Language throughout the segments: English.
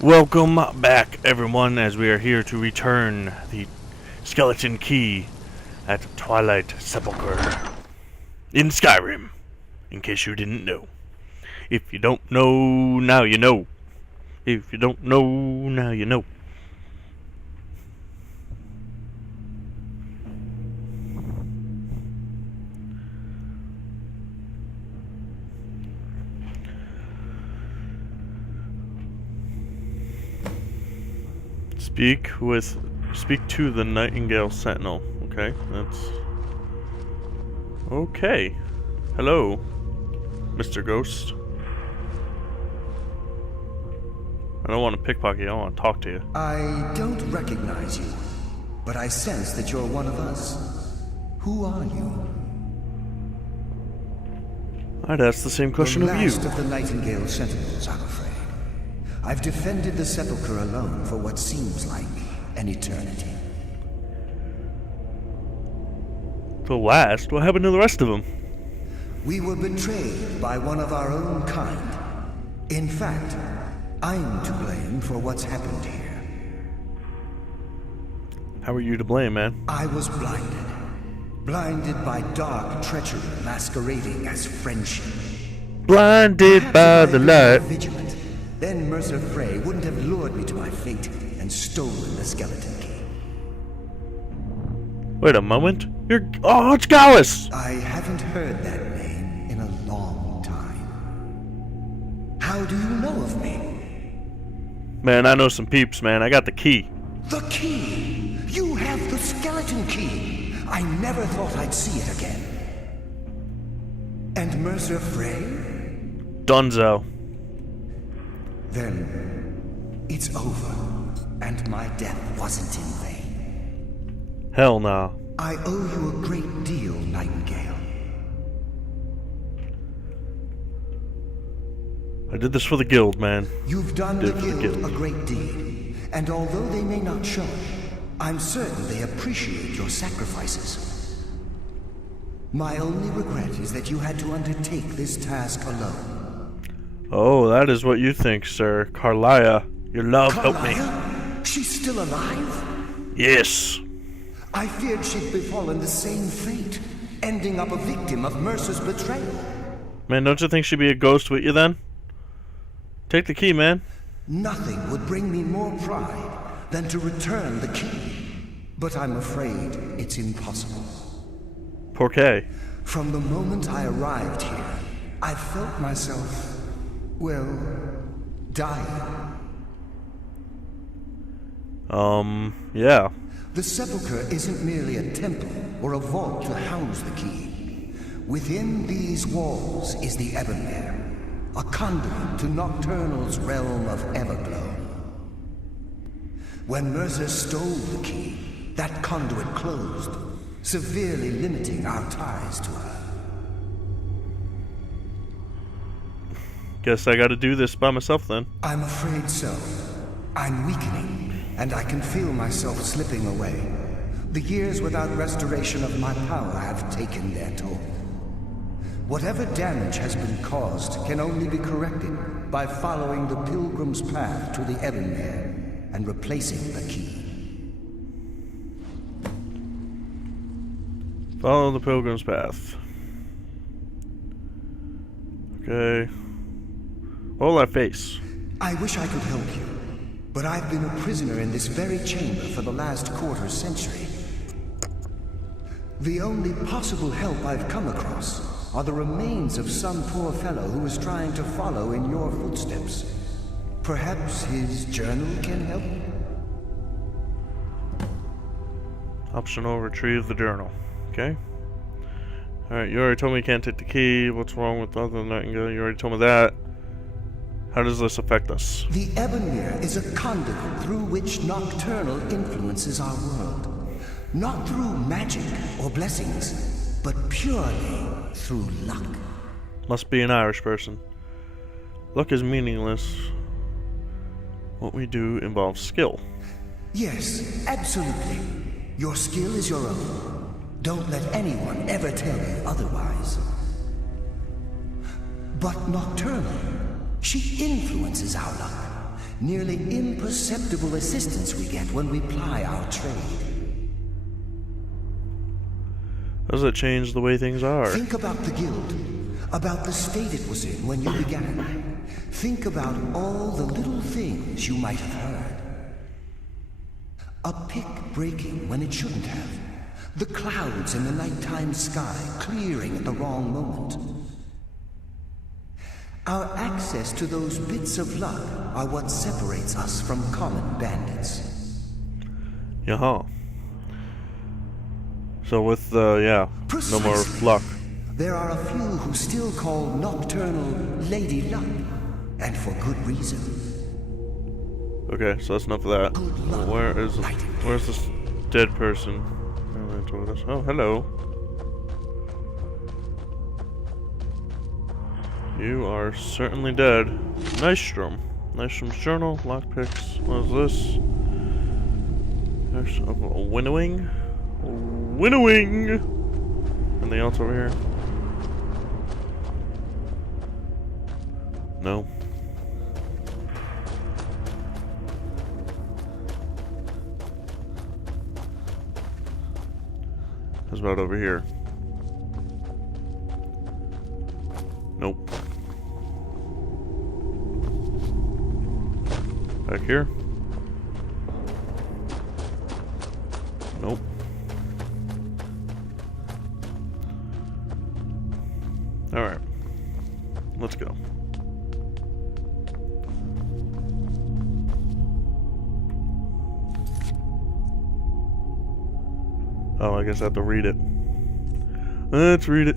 Welcome back, everyone, as we are here to return the skeleton key at Twilight Sepulchre in Skyrim, in case you didn't know. If you don't know, now you know. If you don't know, now you know. Speak to the Nightingale Sentinel. Okay, that's... Okay. Hello, Mr. Ghost. I don't want to pickpocket you, I want to talk to you. I don't recognize you, but I sense that you're one of us. Who are you? I'd ask the same question of you. The last of the Nightingale Sentinels, I'm afraid. I've defended the Sepulchre alone for what seems like an eternity. The last? What happened to the rest of them? We were betrayed by one of our own kind. In fact, I'm to blame for what's happened here. How are you to blame, man? I was blinded. Blinded by dark treachery masquerading as friendship. Blinded by the light. Vigilant. Then Mercer Frey wouldn't have lured me to my fate and stolen the skeleton key. Wait a moment. Oh, it's Gallus! I haven't heard that name in a long time. How do you know of me? Man, I know some peeps, man. I got the key. The key! You have the skeleton key! I never thought I'd see it again. And Mercer Frey? Dunzo. Then, it's over, and my death wasn't in vain. Hell nah. I owe you a great deal, Nightingale. I did this for the guild, man. You've done the guild a great deed, and although they may not show it, I'm certain they appreciate your sacrifices. My only regret is that you had to undertake this task alone. Oh, that is what you think, sir. Carlia, your love helped me. She's still alive? Yes. I feared she'd befallen the same fate, ending up a victim of Mercer's betrayal. Man, don't you think she'd be a ghost with you then? Take the key, man. Nothing would bring me more pride than to return the key. But I'm afraid it's impossible. Por qué? From the moment I arrived here, I felt myself... well, dying. Yeah. The Sepulchre isn't merely a temple or a vault to house the key. Within these walls is the Ebonmere, a conduit to Nocturnal's realm of Everglow. When Mercer stole the key, that conduit closed, severely limiting our ties to her. Guess I gotta do this by myself then. I'm afraid so. I'm weakening, and I can feel myself slipping away. The years without restoration of my power have taken their toll. Whatever damage has been caused can only be corrected by following the Pilgrim's Path to the Ebonmere and replacing the key. Follow the Pilgrim's Path. Okay. What will I face? I wish I could help you, but I've been a prisoner in this very chamber for the last quarter century. The only possible help I've come across are the remains of some poor fellow who is trying to follow in your footsteps. Perhaps his journal can help? Optional, retrieve the journal. Okay. Alright, you already told me you can't take the key. What's wrong with the other Nightingale? You already told me that. How does this affect us? The Ebonmere is a conduit through which Nocturnal influences our world. Not through magic or blessings, but purely through luck. Must be an Irish person. Luck is meaningless. What we do involves skill. Yes, absolutely. Your skill is your own. Don't let anyone ever tell you otherwise. But Nocturnal, she influences our luck. Nearly imperceptible assistance we get when we ply our trade. Does it change the way things are? Think about the guild, about the state it was in when you began. Think about all the little things you might have heard. A pick breaking when it shouldn't have. The clouds in the nighttime sky clearing at the wrong moment. Our access to those bits of luck are what separates us from common bandits. Yaha. So with, yeah, Precisely. no more luck. There are a few who still call Nocturnal Lady Luck, and for good reason. Okay, so that's enough of that. Good luck, Where's this dead person? Oh, hello. You are certainly dead. Nystrom. Nystrom's journal, lockpicks. What is this? There's a winnowing. Winnowing! Anything else over here? No. How's about over here? Nope. Back here? Nope. Alright. Let's go. Oh, I guess I have to read it. Let's read it.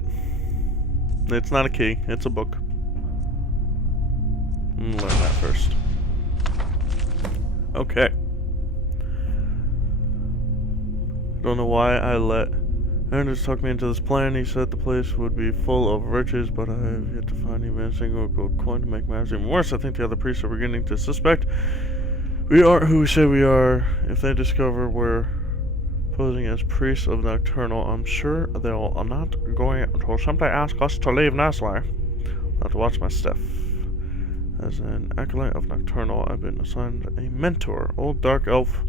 It's not a key, it's a book. Learn that first. Okay. Don't know why I let Anders talk me into this plan. He said the place would be full of riches, but I have yet to find even a single gold coin to make matters even worse. I think the other priests are beginning to suspect we aren't who we say we are. If they discover we're posing as priests of Nocturnal, I'm sure they'll not going to simply ask us to leave nicely. I'll have to watch my step. As an acolyte of Nocturnal, I've been assigned a mentor, old dark elf,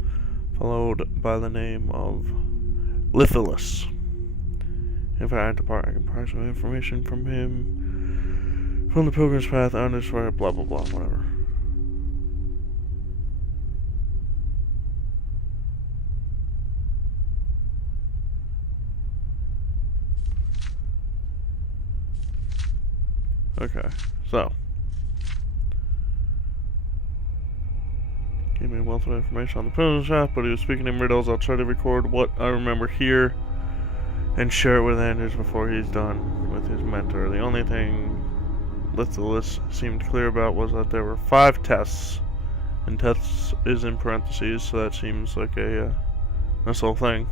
followed by the name of Lithilis. If I depart, I can provide some information from him, from the Pilgrim's Path, on his way, blah blah blah, whatever. Okay, so gave me a wealth of information on the Pilgrim's Path, but he was speaking in riddles. I'll try to record what I remember here and share it with Anders before he's done with his mentor. The only thing Lithilis seemed clear about was that there were 5 tests, and tests is in parentheses, so that seems like a nice whole thing.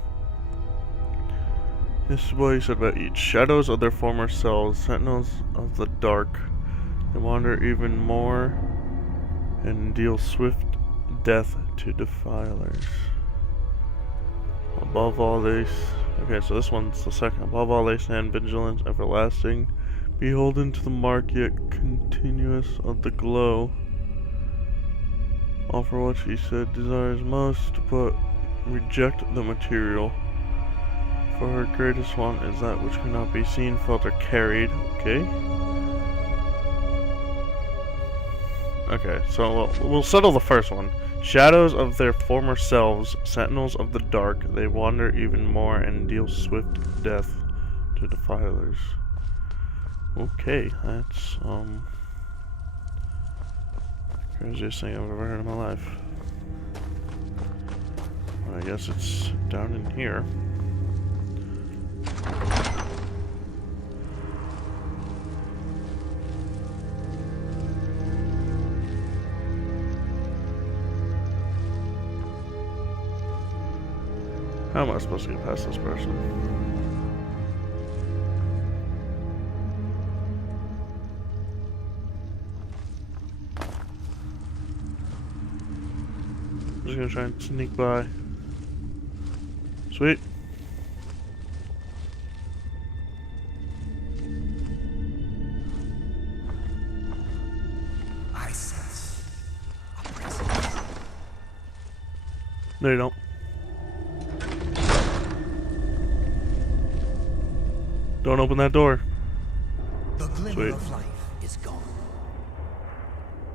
This is what he said about each. Shadows of their former selves, sentinels of the dark. They wander even more and deal swift death to defilers. Above all they... Okay, so this one's the second. Above all they stand vigilance everlasting, beholden to the mark yet continuous of the glow. Offer what she said desires most, but reject the material. For her greatest want is that which cannot be seen, felt, or carried. Okay. Okay, so we'll settle the first one. Shadows of their former selves, sentinels of the dark, they wander even more and deal swift death to defilers. Okay, that's craziest thing I've ever heard in my life. Well, I guess it's down in here. How am I supposed to get past this person? I'm just gonna try and sneak by. Sweet. I sense a presence. No, you don't. Don't open that door. The glimmer Sweet. of life is gone.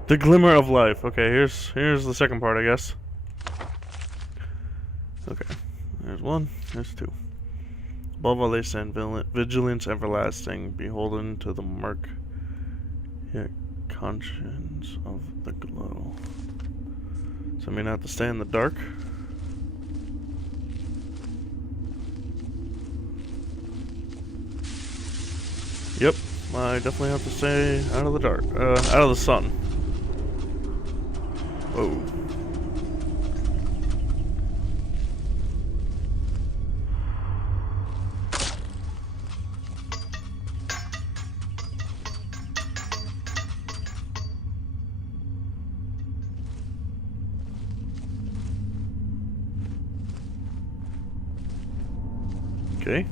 The glimmer of life. Okay, here's the second part, I guess. Okay, there's one, there's two. Above all they stand, vigilance everlasting, beholden to the murk, yet conscience of the glow. So I mean I have to stay in the dark? Yep, I definitely have to stay out of the dark, out of the sun. Whoa. Okay.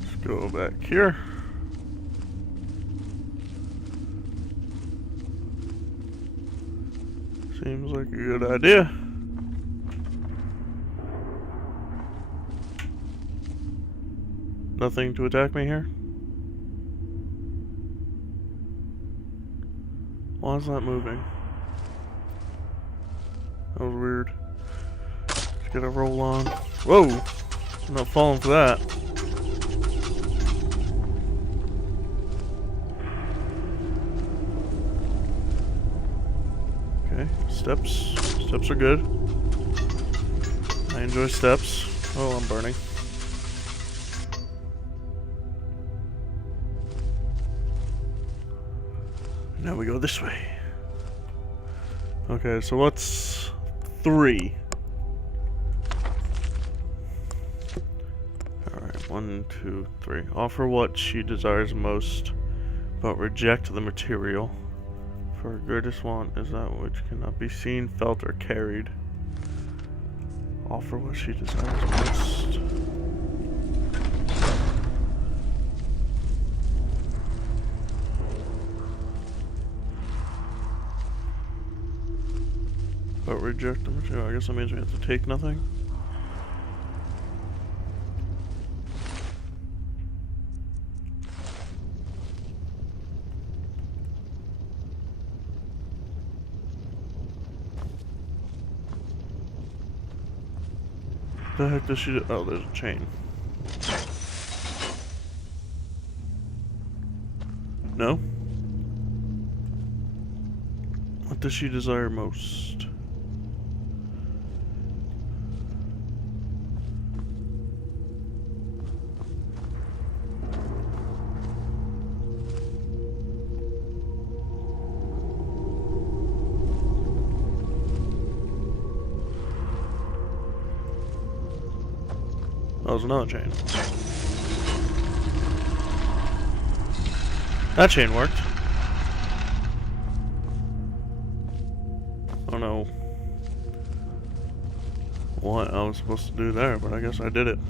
Let's go back here. Seems like a good idea. Nothing to attack me here? Why is that moving? That was weird. Let's get a roll on. Whoa! I'm not falling for that. Okay, steps. Steps are good. I enjoy steps. Oh, I'm burning. Now we go this way. Okay, so what's 3? Alright, 1, 2, 3. Offer what she desires most, but reject the material. For her greatest want is that which cannot be seen, felt, or carried. Offer what she desires most. But reject the material. I guess that means we have to take nothing. The heck does she do? Oh, there's a chain. No? What does she desire most? That was another chain. That chain worked. I don't know what I was supposed to do there, but I guess I did it.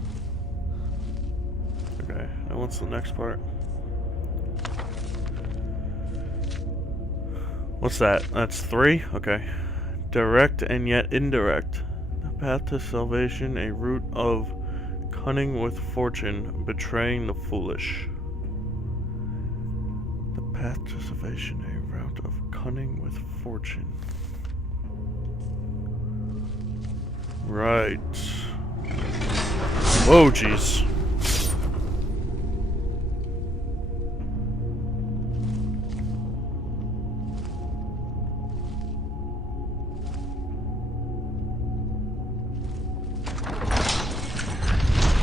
Okay, now what's the next part? What's that? That's 3? Okay. Direct and yet indirect. The path to salvation, a route of cunning with fortune, betraying the foolish. The path to salvation, a route of cunning with fortune. Right. Whoa, jeez.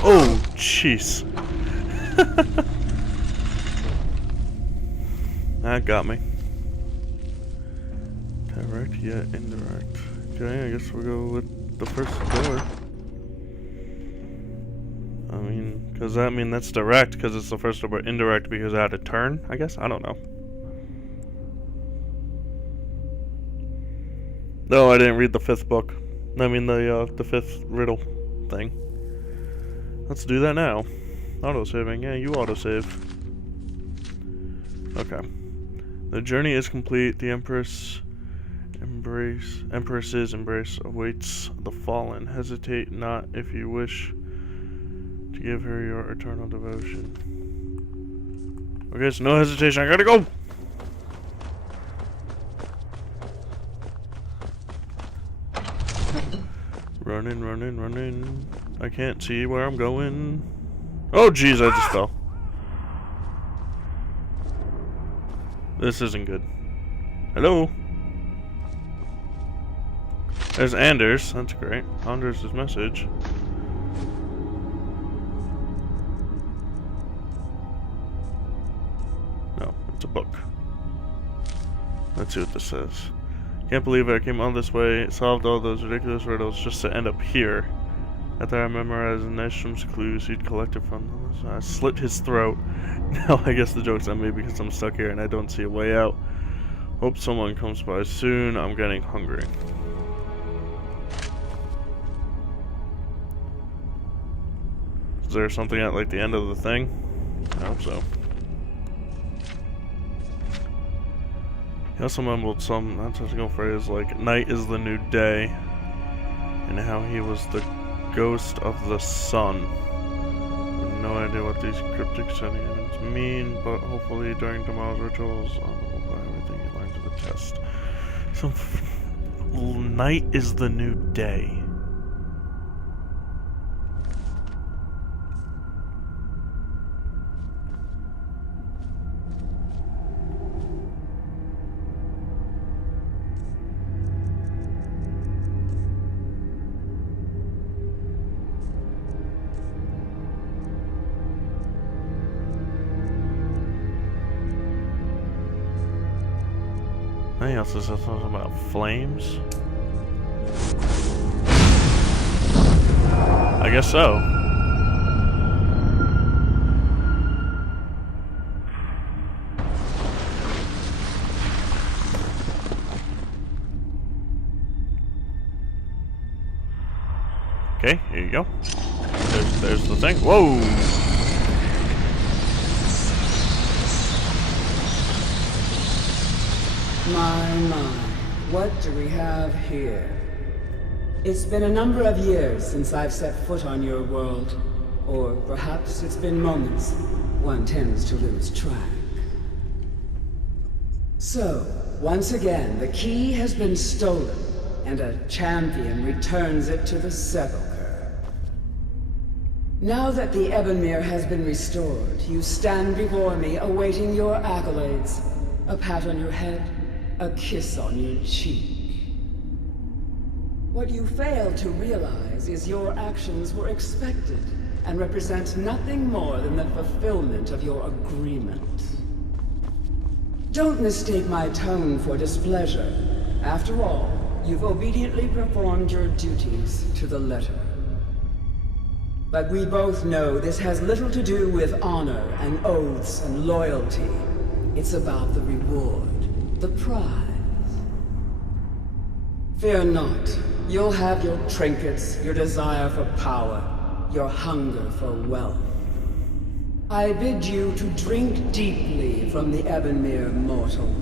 Oh, jeez. That got me. Direct yet indirect. Okay, I guess we'll go with the first door. I mean, that's direct because it's the first door, but indirect because I had to turn, I guess? I don't know. No, I didn't read the 5th book. I mean, the 5th riddle thing. Let's do that now. Auto-saving. Yeah, you auto-save. Okay. The journey is complete. The Empress Empress's embrace awaits the fallen. Hesitate not if you wish to give her your eternal devotion. Okay, so no hesitation. I gotta go! Running, running, running. I can't see where I'm going. Oh, jeez, I just fell. This isn't good. Hello? There's Anders. That's great. Anders' message. No, it's a book. Let's see what this says. Can't believe I came all this way, solved all those ridiculous riddles just to end up here. After I memorized Nesham's clues he'd collected from them, I slit his throat. Now I guess the joke's on me because I'm stuck here and I don't see a way out. Hope someone comes by soon. I'm getting hungry. Is there something at like the end of the thing? I hope so. He also mumbled some nonsensical phrase like, night is the new day, and how he was the ghost of the sun. I have no idea what these cryptic sentiments mean, but hopefully during tomorrow's rituals, I'll put everything you learned to the test. Night is the new day. Anything else? Is there something about flames? I guess so. Okay, here you go. There's the thing. Whoa! My, what do we have here? It's been a number of years since I've set foot on your world. Or perhaps it's been moments. One tends to lose track. So, once again, the key has been stolen, and a champion returns it to the sepulchre. Now that the Ebonmere has been restored, you stand before me awaiting your accolades. A pat on your head, a kiss on your cheek. What you fail to realize is your actions were expected and represent nothing more than the fulfillment of your agreement. Don't mistake my tone for displeasure. After all, you've obediently performed your duties to the letter. But we both know this has little to do with honor and oaths and loyalty. It's about the reward, the prize. Fear not. You'll have your trinkets, your desire for power, your hunger for wealth. I bid you to drink deeply from the Ebonmere mortal,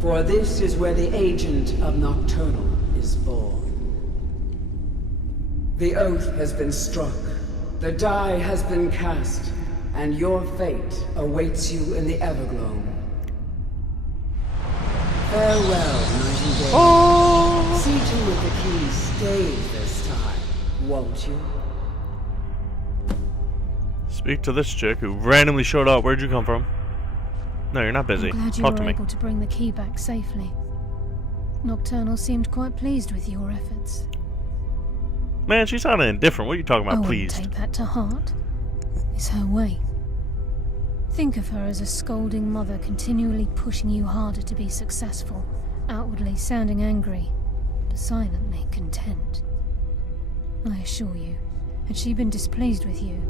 for this is where the agent of Nocturnal is born. The oath has been struck, the die has been cast, and your fate awaits you in the Evergloam. Farewell, Nightingale. Oh! See to it the key stays this time, won't you? Speak to this chick who randomly showed up. Where'd you come from? No, you're not busy. I'm glad you Talk were to me. able to bring the key back safely. Nocturnal seemed quite pleased with your efforts. Man, she sounded indifferent. What are you talking I about, wouldn't pleased? take that to heart. It's her way. Think of her as a scolding mother continually pushing you harder to be successful, outwardly sounding angry, but silently content. I assure you, had she been displeased with you,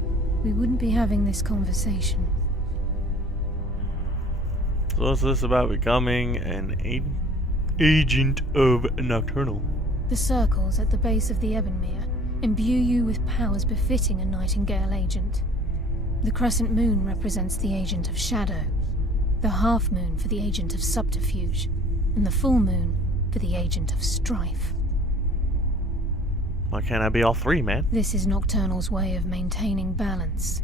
we wouldn't be having this conversation. So what's this about becoming an agent of Nocturnal? The circles at the base of the Ebonmere imbue you with powers befitting a Nightingale agent. The crescent moon represents the agent of shadow, the half moon for the agent of subterfuge, and the full moon for the Agent of Strife. Why can't I be all three, man? This is Nocturnal's way of maintaining balance.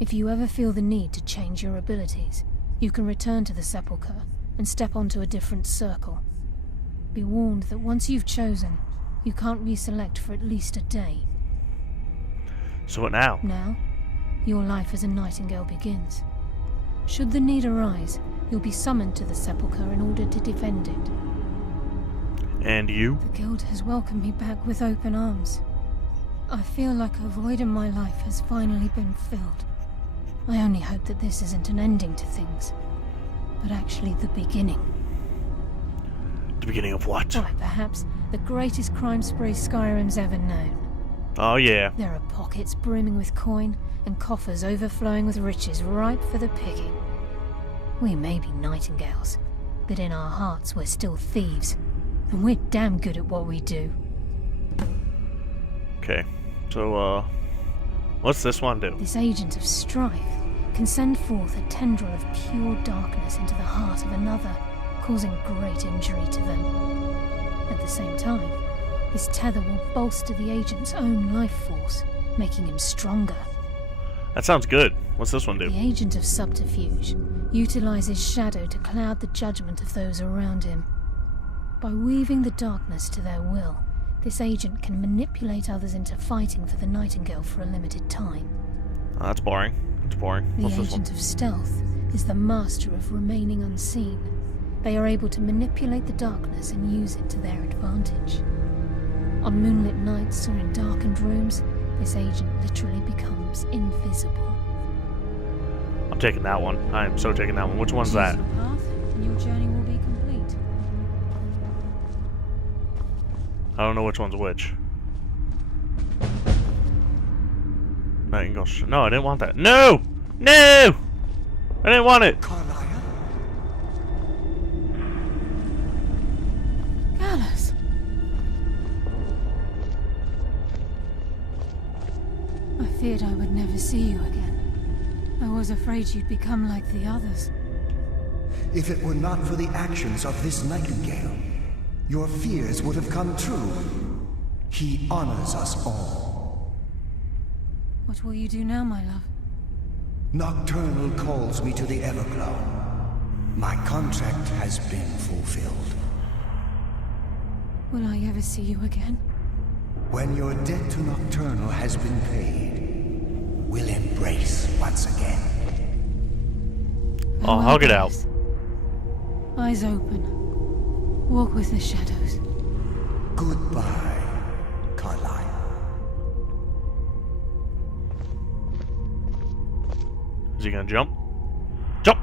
If you ever feel the need to change your abilities, you can return to the Sepulchre and step onto a different circle. Be warned that once you've chosen, you can't reselect for at least a day. So what now? Now, your life as a Nightingale begins. Should the need arise, you'll be summoned to the Sepulchre in order to defend it. And you? The Guild has welcomed me back with open arms. I feel like a void in my life has finally been filled. I only hope that this isn't an ending to things, but actually the beginning. The beginning of what? Why, perhaps the greatest crime spree Skyrim's ever known. Oh yeah. There are pockets brimming with coin and coffers overflowing with riches ripe for the picking. We may be Nightingales, but in our hearts we're still thieves, and we're damn good at what we do. Okay, so what's this one do? This Agent of Strife can send forth a tendril of pure darkness into the heart of another, causing great injury to them. At the same time, this tether will bolster the agent's own life force, making him stronger. That sounds good. What's this one do? The Agent of Subterfuge utilizes shadow to cloud the judgment of those around him. By weaving the darkness to their will, this agent can manipulate others into fighting for the Nightingale for a limited time. Oh, that's boring. It's boring. The What's this one? Agent of Stealth is the master of remaining unseen. They are able to manipulate the darkness and use it to their advantage. On moonlit nights or in darkened rooms, this agent literally becomes invisible. I'm taking that one. I am so taking that one. Which one's that? Choose your path, and your journey will be complete. I don't know which one's which. Nightingale. No, I didn't want that. No! No! I didn't want it! Carlisle? Gallus! I feared I would never see you again. I was afraid you'd become like the others. If it were not for the actions of this Nightingale, your fears would have come true. He honors us all. What will you do now, my love? Nocturnal calls me to the Everglow. My contract has been fulfilled. Will I ever see you again? When your debt to Nocturnal has been paid, we'll embrace once again. I'll hug it out. Gallus. Eyes open. Walk with the shadows. Goodbye, Carlisle. Is he gonna jump? Jump!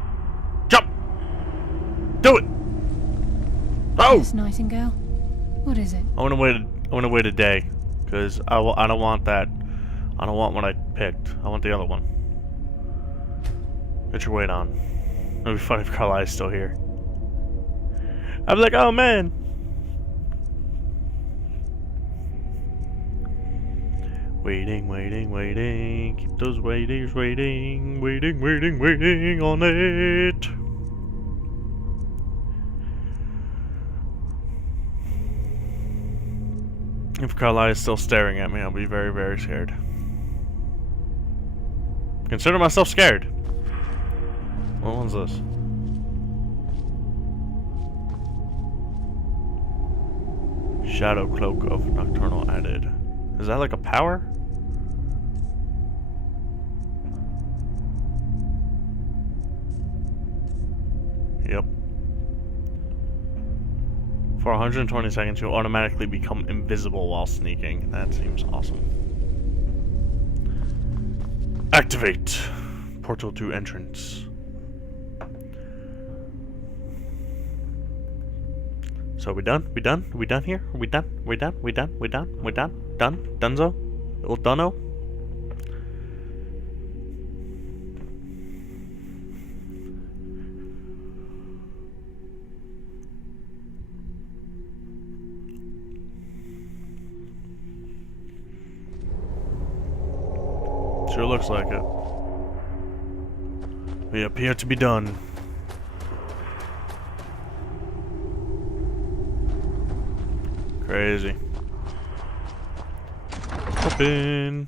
Jump! Do it! Oh! Yes, Nightingale. What is it? I wanna wait a day. Because I don't want that. I don't want what I picked. I want the other one. Get your weight on. It'd be funny if Carlisle's still here. I'd be like, oh man! Waiting, waiting, waiting. Keep those waiters waiting. Waiting, waiting, waiting on it. If Carlisle is still staring at me, I'll be very, very scared. Consider myself scared. What one's this? Shadow Cloak of Nocturnal added. Is that like a power? Yep. For 120 seconds, you'll automatically become invisible while sneaking. That seems awesome. Activate. Portal to entrance. So are we done? We done? Are we done here? Are we done? We done? We done? We done? We done? Done? Dunzo? Little Dunno? Sure looks like it. We appear to be done. Crazy. Open.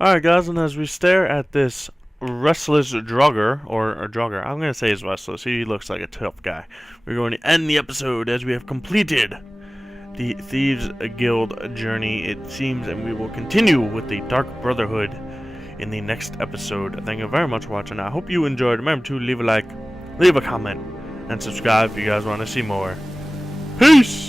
Alright, guys, and as we stare at this restless Draugr, or Draugr, I'm going to say he's restless. He looks like a tough guy. We're going to end the episode as we have completed the Thieves Guild journey, it seems, and we will continue with the Dark Brotherhood in the next episode. Thank you very much for watching. I hope you enjoyed. Remember to leave a like, leave a comment, and subscribe if you guys want to see more. Peace!